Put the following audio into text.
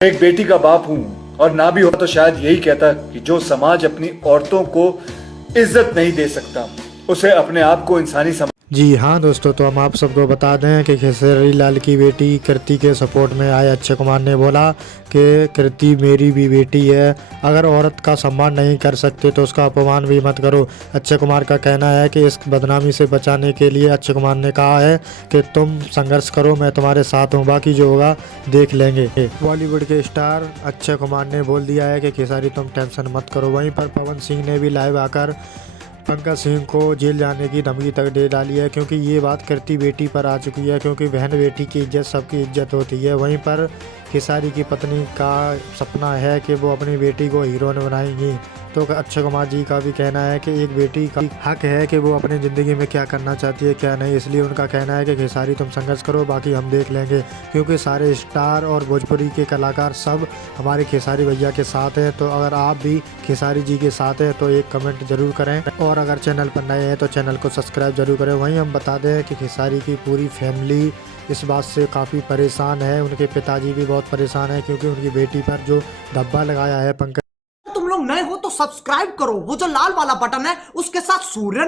एक बेटी का बाप हूँ और ना भी होता तो शायद यही कहता कि जो समाज अपनी औरतों को इज्जत नहीं दे सकता उसे अपने आप को इंसानी समझ। जी हाँ दोस्तों, तो हम आप सबको बता दें कि खेसारी लाल की बेटी कृति के सपोर्ट में आए अक्षय कुमार ने बोला कि कृति मेरी भी बेटी है, अगर औरत का सम्मान नहीं कर सकते तो उसका अपमान भी मत करो। अक्षय कुमार का कहना है कि इस बदनामी से बचाने के लिए अक्षय कुमार ने कहा है कि तुम संघर्ष करो, मैं तुम्हारे साथ हूँ, बाकी जो होगा देख लेंगे। बॉलीवुड के स्टार अक्षय कुमार ने बोल दिया है कि खेसारी तुम टेंशन मत करो। वहीं पर पवन सिंह ने भी लाइव आकर पंकज सिंह को जेल जाने की धमकी तक दे डाली है, क्योंकि ये बात कृति बेटी पर आ चुकी है, क्योंकि बहन बेटी की इज्जत सबकी इज्जत होती है। वहीं पर खेसारी की पत्नी का सपना है कि वो अपनी बेटी को हीरोइन बनाएंगी, तो अक्षय कुमार जी का भी कहना है कि एक बेटी का हक है कि वो अपनी ज़िंदगी में क्या करना चाहती है क्या नहीं, इसलिए उनका कहना है कि खेसारी तुम संघर्ष करो, बाकी हम देख लेंगे। क्योंकि सारे स्टार और भोजपुरी के कलाकार सब हमारे खेसारी भैया के साथ हैं, तो अगर आप भी खेसारी जी के साथ हैं तो एक कमेंट जरूर करें, और अगर चैनल पर नए हैं तो चैनल को सब्सक्राइब जरूर करें। वहीं हम बता दें कि खेसारी की पूरी फैमिली इस बात से काफ़ी परेशान है, उनके पिताजी भी बहुत परेशान है, क्योंकि उनकी बेटी पर जो धब्बा लगाया है पंकज। तुम लोग नए हो तो सब्सक्राइब करो, वो जो लाल वाला बटन है उसके साथ सूर्य